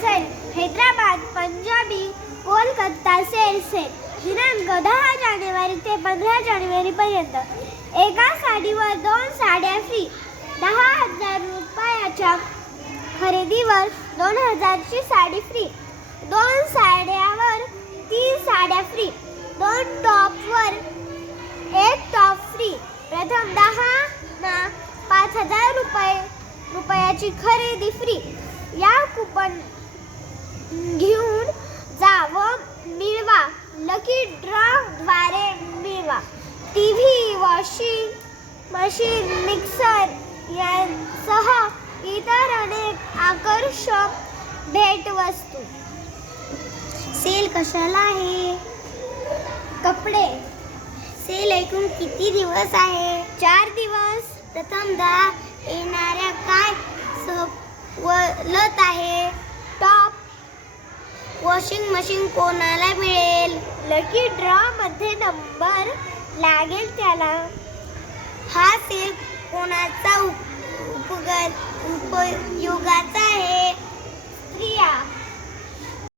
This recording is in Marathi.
Sale, Hyderabad, Punjabi, Kolkata cell. दिनांक 10 जानेवारी ते 15 जानेवारी पर्यंत. एका साडीवर 2 साड्या फ्री. 10,000 रुपयाच्या खरेदीवर 2,000 ची साडी फ्री. 2 साड्यावर 3 साड्या फ्री. 2 टॉपवर 1 top free. प्रथम 10 ना 5,000 रुपयाची खरेदी फ्री. या कुपन घेऊन जा व मिळवा. लकी ड्रॉ द्वारे मिळवा. टीव्ही, वॉशिंग मशीन, मिक्सर यांसह इतर अनेक आकर्षक भेटवस्तू. सेल कशाला आहे? कपडे. सेल एकूण किती दिवस आहे? 4 दिवस. प्रथम 10 येणाऱ्या काय सवलत आहे? टॉप. वॉशिंग मशीन कोणाला मिळेल? लकी ड्रॉ मध्ये नंबर लागेल त्याला. हा सेल कोणाचा उपयोगाचा